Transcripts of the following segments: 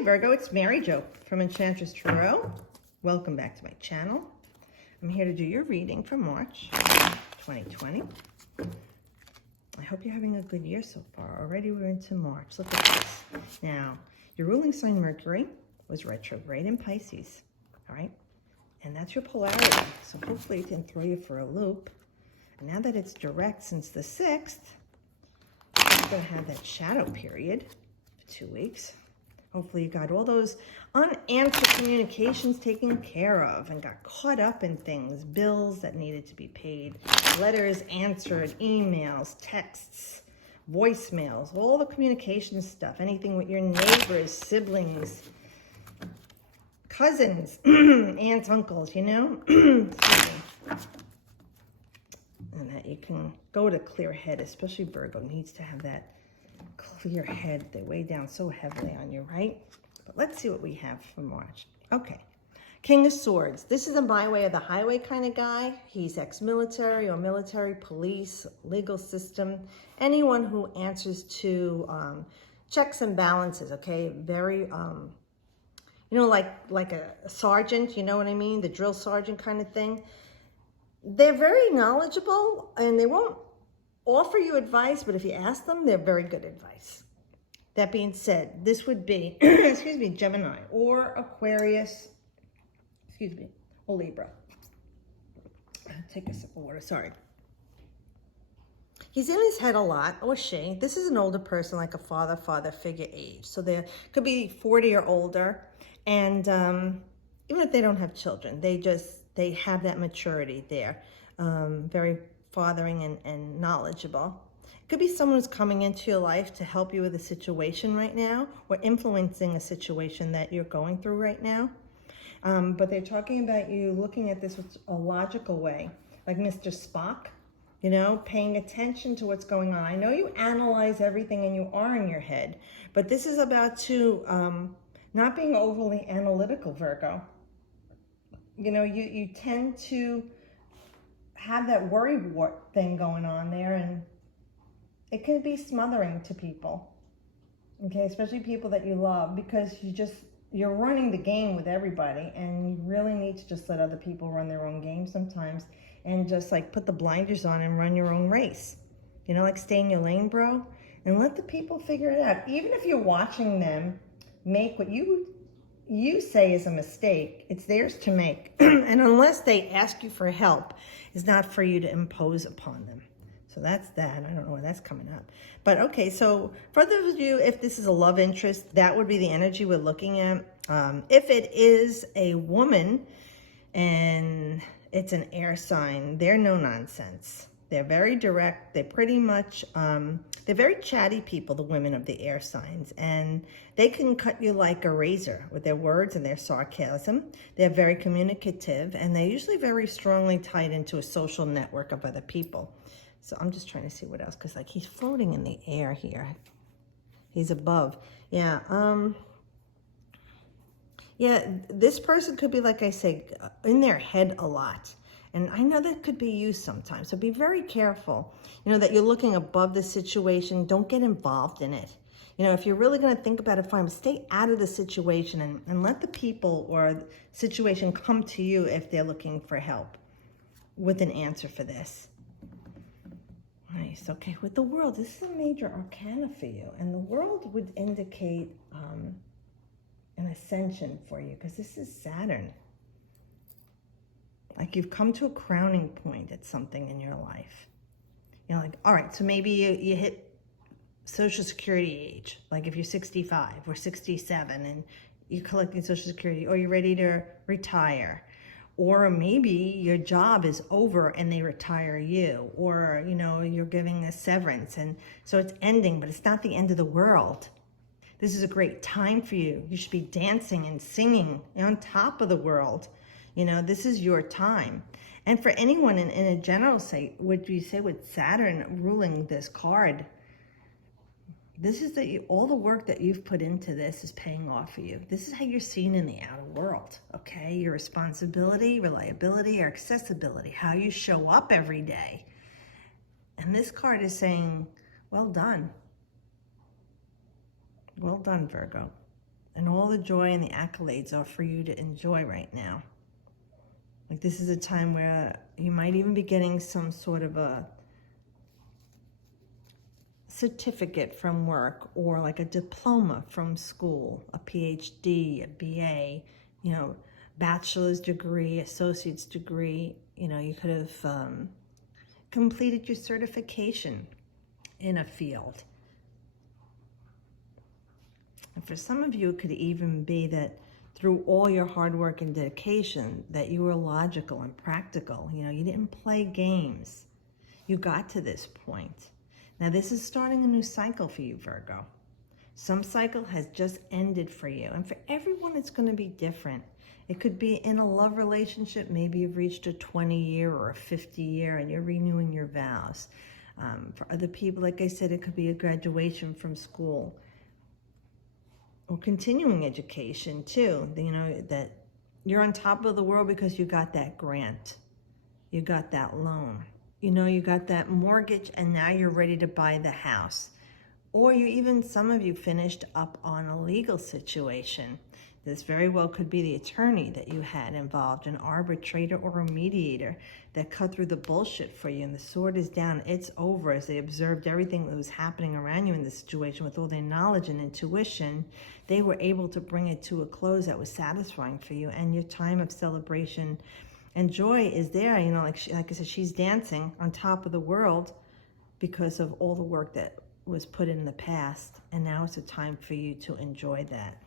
Hi Virgo, it's Mary Jo from Enchantress Tarot. Welcome back to my channel. I'm here to do your reading for March 2020. I hope you're having a good year so far. Already we're into March. Look at this. Now, your ruling sign Mercury was retrograde in Pisces, all right? And that's your polarity. So hopefully it didn't throw you for a loop. And now that it's direct since the 6th, you're going to have that shadow period for 2 weeks. Hopefully you got all those unanswered communications taken care of and got caught up in things, bills that needed to be paid, letters answered, emails, texts, voicemails, all the communication stuff, anything with your neighbors, siblings, cousins, aunts, uncles, you know? And that you can go to clear head, especially Virgo needs to have that clear head. They weigh down so heavily on you, right? But let's see what we have for March. Okay, King of Swords. This is a my way or the highway kind of guy. He's ex-military or military, police, legal system, anyone who answers to checks and balances, okay? Very, you know, like a sergeant, you know what I mean? The drill sergeant kind of thing. They're very knowledgeable and they won't offer you advice, but if you ask them, they're very good advice. That being said, this would be, excuse me, Gemini or Aquarius, excuse me, or Libra. Take a sip of water, sorry. He's in his head a lot, or she. This is an older person, like a father figure age. So they could be 40 or older. And even if they don't have children, they have that maturity there. Very fathering and knowledgeable. It could be someone who's coming into your life to help you with a situation right now or influencing a situation that you're going through right now. But they're talking about you looking at this with a logical way, like Mr. Spock, you know, paying attention to what's going on. I know you analyze everything and you are in your head, but this is about not being overly analytical, Virgo. You know, you tend to have that worry wart thing going on there, and it can be smothering to people, okay, especially people that you love, because you're running the game with everybody, and you really need to just let other people run their own game sometimes, and just like put the blinders on and run your own race, you know, like stay in your lane, bro, and let the people figure it out. Even if you're watching them make what you say is a mistake, it's theirs to make. And unless they ask you for help, it's not for you to impose upon them. So that's that. I don't know where that's coming up. But okay, so for those of you, if this is a love interest, that would be the energy we're looking at. If it is a woman and it's an air sign, they're no nonsense. They're very direct. They're pretty much, they're very chatty people, the women of the air signs, and they can cut you like a razor with their words and their sarcasm. They're very communicative, and they're usually very strongly tied into a social network of other people. So I'm just trying to see what else, because like he's floating in the air here. He's above. Yeah. Yeah, this person could be, like I say, in their head a lot. And I know that could be you sometimes, so be very careful, you know, that you're looking above the situation. Don't get involved in it. You know, if you're really going to think about it, fine, but stay out of the situation and let the people or the situation come to you if they're looking for help with an answer for this. Nice. Okay, with the world, this is a major arcana for you, and the world would indicate an ascension for you, because this is Saturn. Like you've come to a crowning point at something in your life. You know, like, all right, so maybe you hit Social Security age, like if you're 65 or 67 and you're collecting Social Security, or you're ready to retire, or maybe your job is over and they retire you, or, you know, you're giving a severance and so it's ending, but it's not the end of the world. This is a great time for you. You should be dancing and singing on top of the world. You know, this is your time. And for anyone in a general say, would you say with Saturn ruling this card, this is all the work that you've put into this is paying off for you. This is how you're seen in the outer world, okay? Your responsibility, reliability, or accessibility, how you show up every day. And this card is saying, well done. Well done, Virgo. And all the joy and the accolades are for you to enjoy right now. Like this is a time where you might even be getting some sort of a certificate from work, or like a diploma from school, a PhD, a BA, you know, bachelor's degree, associate's degree. You know, you could have completed your certification in a field. And for some of you, it could even be that through all your hard work and dedication, that you were logical and practical. You know, you didn't play games. You got to this point. Now, this is starting a new cycle for you, Virgo. Some cycle has just ended for you. And for everyone, it's going to be different. It could be in a love relationship. Maybe you've reached a 20-year or a 50-year and you're renewing your vows. For other people, like I said, it could be a graduation from school. Or continuing education too, you know, that you're on top of the world because you got that grant, you got that loan, you know, you got that mortgage, and now you're ready to buy the house. Or you even, some of you finished up on a legal situation. This very well could be the attorney that you had involved, an arbitrator or a mediator that cut through the bullshit for you, and the sword is down. It's over. As they observed everything that was happening around you in this situation with all their knowledge and intuition, they were able to bring it to a close that was satisfying for you, and your time of celebration and joy is there. You know, like I said, she's dancing on top of the world because of all the work that was put in the past, and now it's a time for you to enjoy that.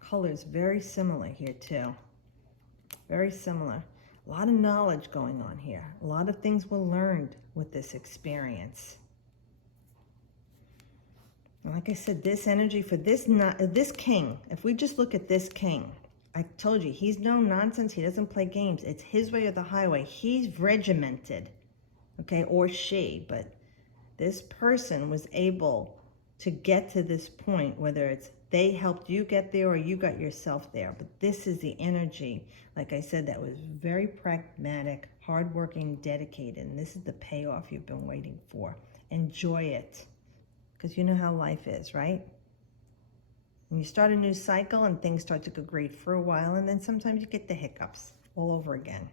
Colors very similar here too. Very similar. A lot of knowledge going on here. A lot of things were learned with this experience. And like I said, this energy for this king, if we just look at this king, I told you, he's no nonsense. He doesn't play games. It's his way or the highway. He's regimented, okay, or she, but this person was able to get to this point, whether it's they helped you get there or you got yourself there. But this is the energy, like I said, that was very pragmatic, hardworking, dedicated. And this is the payoff you've been waiting for. Enjoy it. Because you know how life is, right? When you start a new cycle and things start to go great for a while, and then sometimes you get the hiccups all over again.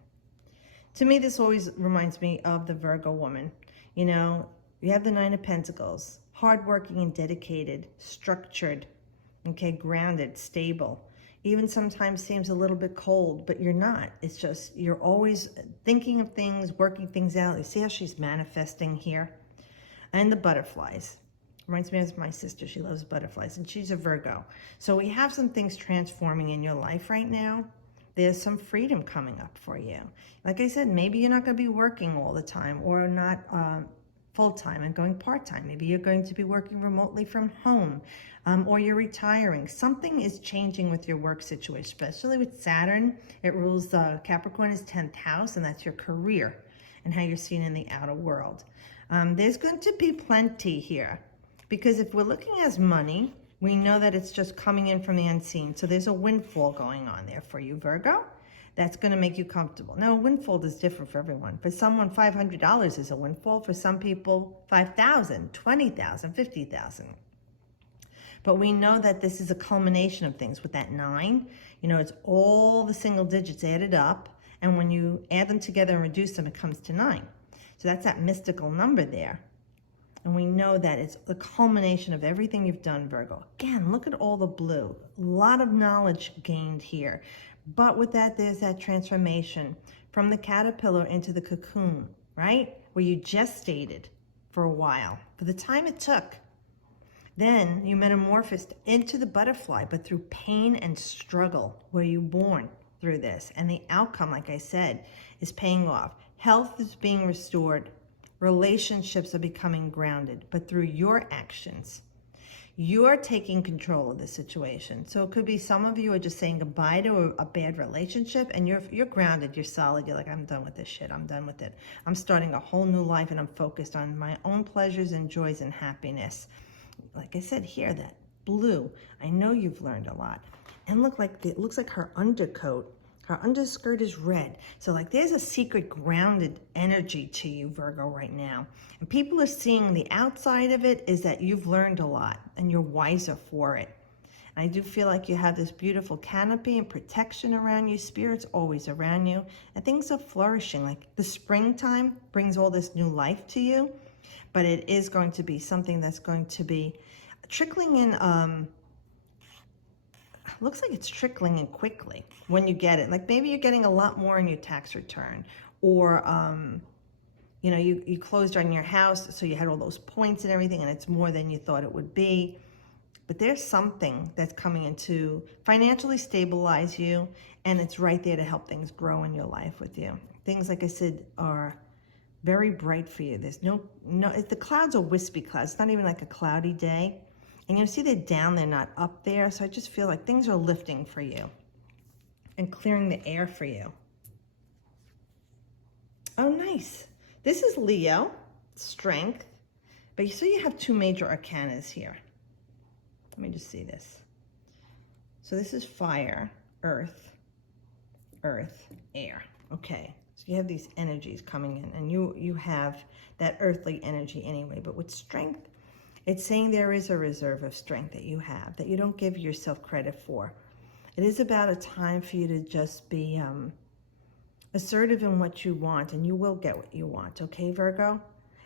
To me, this always reminds me of the Virgo woman. You know, you have the Nine of Pentacles, hardworking and dedicated, structured, okay, grounded, stable. Even sometimes seems a little bit cold, but you're not. It's just, you're always thinking of things, working things out. You see how she's manifesting here? And the butterflies. Reminds me of my sister. She loves butterflies, and she's a Virgo. So we have some things transforming in your life right now. There's some freedom coming up for you. Like I said, maybe you're not going to be working all the time, or not full-time and going part-time. Maybe you're going to be working remotely from home, or you're retiring. Something is changing with your work situation, especially with Saturn. It rules Capricorn's 10th house, and that's your career and how you're seen in the outer world. There's going to be plenty here, because if we're looking as money, we know that it's just coming in from the unseen. So there's a windfall going on there for you, Virgo. That's going to make you comfortable. Now, a windfall is different for everyone. For someone, $500 is a windfall. For some people, $5,000, $20,000, $50,000. But we know that this is a culmination of things. With that 9, you know, it's all the single digits added up. And when you add them together and reduce them, it comes to 9. So that's that mystical number there. And we know that it's the culmination of everything you've done, Virgo. Again, look at all the blue. A lot of knowledge gained here. But with that, there's that transformation from the caterpillar into the cocoon, right? Where you gestated for a while, for the time it took. Then you metamorphosed into the butterfly, but through pain and struggle were you born through this. And the outcome, like I said, is paying off. Health is being restored. Relationships are becoming grounded, but through your actions. You're taking control of the situation. So it could be some of you are just saying goodbye to a bad relationship, and you're grounded, you're solid. You're like, I'm done with this shit. I'm done with it. I'm starting a whole new life, and I'm focused on my own pleasures and joys and happiness. Like I said here, that blue, I know you've learned a lot. And look, like it looks like her undercoat Her underskirt is red. So like there's a secret grounded energy to you, Virgo, right now. And people are seeing the outside of it is that you've learned a lot and you're wiser for it. And I do feel like you have this beautiful canopy and protection around you. Spirit's always around you. And things are flourishing. Like the springtime brings all this new life to you. But it is going to be something that's going to be trickling in, looks like it's trickling in quickly when you get it. Like maybe you're getting a lot more in your tax return, or you know, you closed on your house, so you had all those points and everything, and it's more than you thought it would be. But there's something that's coming in to financially stabilize you, and it's right there to help things grow in your life with you. Things, like I said, are very bright for you. There's no, the clouds are wispy clouds. It's not even like a cloudy day. And you see they're down, they're not up there. So I just feel like things are lifting for you and clearing the air for you. Oh, nice. This is Leo, strength. But you see you have two major arcanas here. Let me just see this. So this is fire, earth, air. Okay. So you have these energies coming in, and you have that earthly energy anyway. But with strength, it's saying there is a reserve of strength that you have that you don't give yourself credit for. It is about a time for you to just be assertive in what you want, and you will get what you want, okay, Virgo?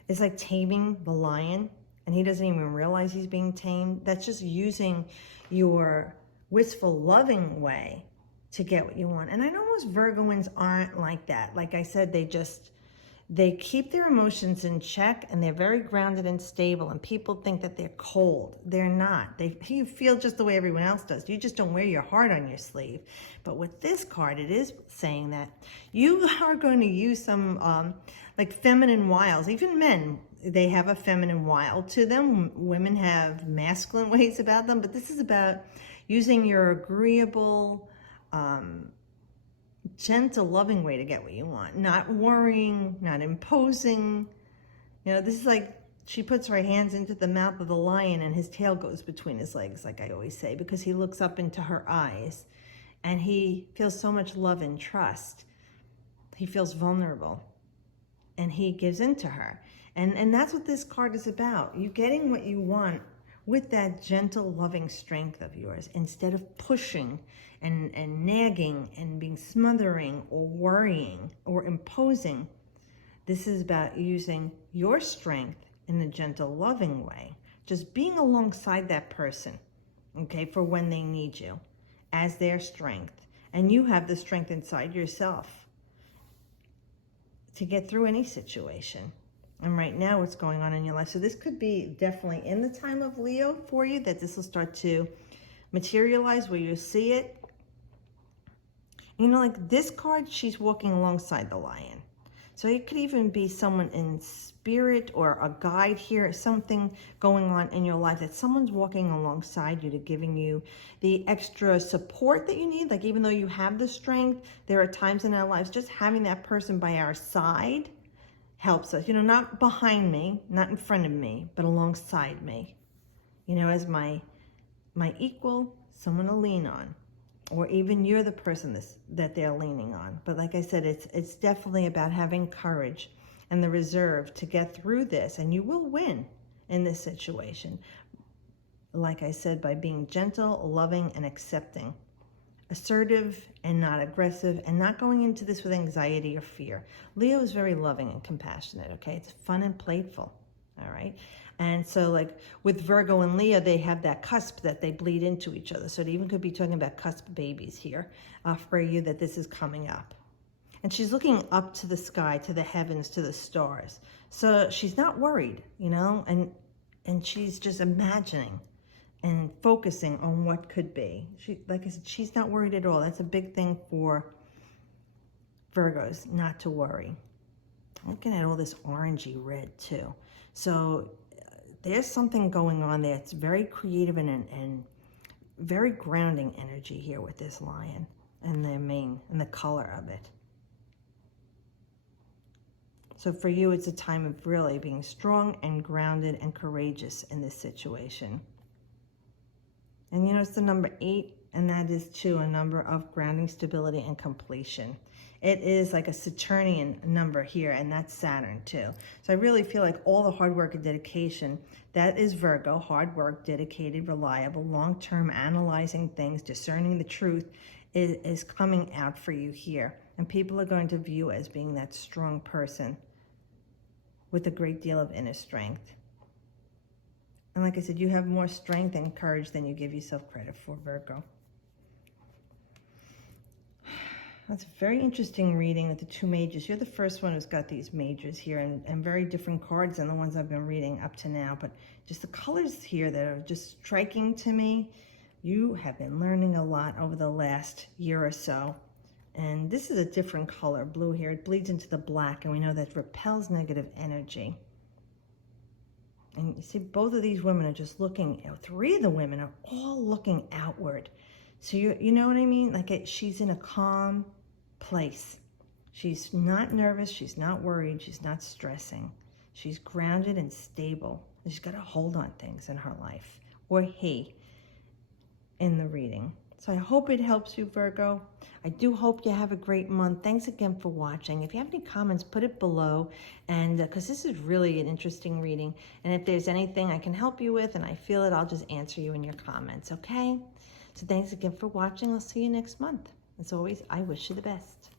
It's like taming the lion, and he doesn't even realize he's being tamed. That's just using your wistful, loving way to get what you want. And I know most Virgoans aren't like that. Like I said, they keep their emotions in check, and they're very grounded and stable, and people think that they're cold. They're not. You feel just the way everyone else does. You just don't wear your heart on your sleeve. But with this card, it is saying that you are going to use some like feminine wiles. Even men, they have a feminine wile to them. Women have masculine ways about them, but this is about using your agreeable, gentle, loving way to get what you want. Not worrying, not imposing. You know, this is like she puts her hands into the mouth of the lion and his tail goes between his legs, like I always say, because he looks up into her eyes and he feels so much love and trust. He feels vulnerable and he gives into her. And that's what this card is about. You getting what you want with that gentle, loving strength of yours, instead of pushing and nagging and being smothering or worrying or imposing. This is about using your strength in a gentle, loving way. Just being alongside that person, okay, for when they need you, as their strength. And you have the strength inside yourself to get through any situation. And right now, what's going on in your life. So this could be definitely in the time of Leo for you, that this will start to materialize where you see it. You know, like this card, she's walking alongside the lion. So it could even be someone in spirit or a guide here, something going on in your life that someone's walking alongside you to giving you the extra support that you need. Like even though you have the strength, there are times in our lives just having that person by our side helps us, you know, not behind me, not in front of me, but alongside me, you know, as my equal, someone to lean on, or even you're the person that they're leaning on. But like I said, it's definitely about having courage and the reserve to get through this, and you will win in this situation. Like I said, by being gentle, loving, and accepting. Assertive and not aggressive, and not going into this with anxiety or fear. Leo is very loving and compassionate, okay? It's fun and playful, all right? And so like with Virgo and Leo, they have that cusp that they bleed into each other. So it even could be talking about cusp babies here for you, that this is coming up. And she's looking up to the sky, to the heavens, to the stars. So she's not worried, you know, and she's just imagining and focusing on what could be. She, like I said, she's not worried at all. That's a big thing for Virgos, not to worry. I'm looking at all this orangey red too. So there's something going on there. It's very creative and very grounding energy here with this lion and their mane and the color of it. So for you, it's a time of really being strong and grounded and courageous in this situation. And you know, it's the number 8 And that is too a number of grounding, stability, and completion. It is like a Saturnian number here, and that's Saturn too. So I really feel like all the hard work and dedication, that is Virgo, hard work, dedicated, reliable, long-term, analyzing things, discerning the truth, is coming out for you here. And people are going to view you as being that strong person with a great deal of inner strength. And like I said, you have more strength and courage than you give yourself credit for, Virgo. That's a very interesting reading with the two majors. You're the first one who's got these majors here, and very different cards than the ones I've been reading up to now. But just the colors here that are just striking to me. You have been learning a lot over the last year or so. And this is a different color, blue here. It bleeds into the black, and we know that repels negative energy. And you see, both of these women are just looking, three of the women are all looking outward. So you know what I mean? Like she's in a calm place. She's not nervous. She's not worried. She's not stressing. She's grounded and stable. She's got a hold on things in her life, or he in the reading. So I hope it helps you, Virgo. I do hope you have a great month. Thanks again for watching. If you have any comments, put it below, and because this is really an interesting reading. And if there's anything I can help you with and I feel it, I'll just answer you in your comments, okay? So thanks again for watching. I'll see you next month. As always, I wish you the best.